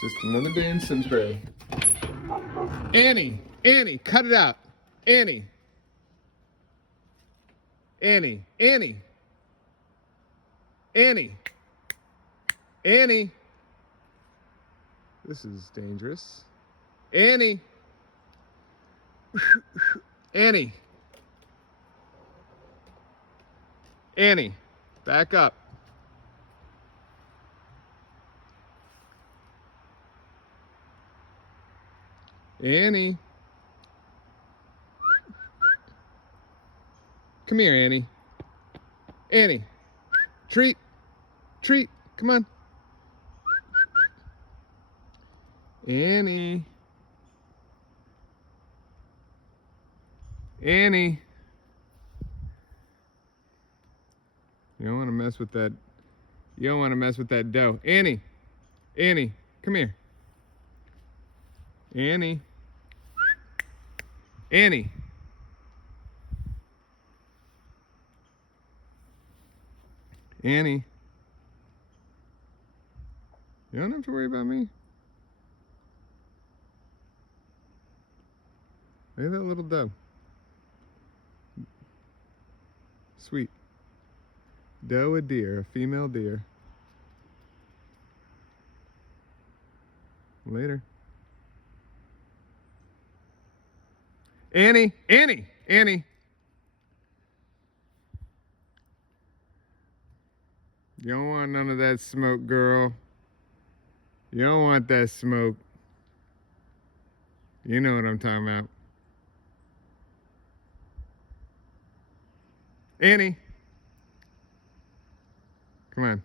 Just another day in Simsbury. Annie, cut it out. Annie. Annie. This is dangerous. Annie. Annie, back up. Annie. Come here, Annie. Annie. Treat. Come on. Annie. You don't want to mess with that. You don't want to mess with that dough. Annie, come here. Annie. You don't have to worry about me. Look at that little doe. Sweet. Doe, a deer, a female deer. Later. Annie. You don't want none of that smoke, girl. You don't want that smoke. You know what I'm talking about. Annie. Come on.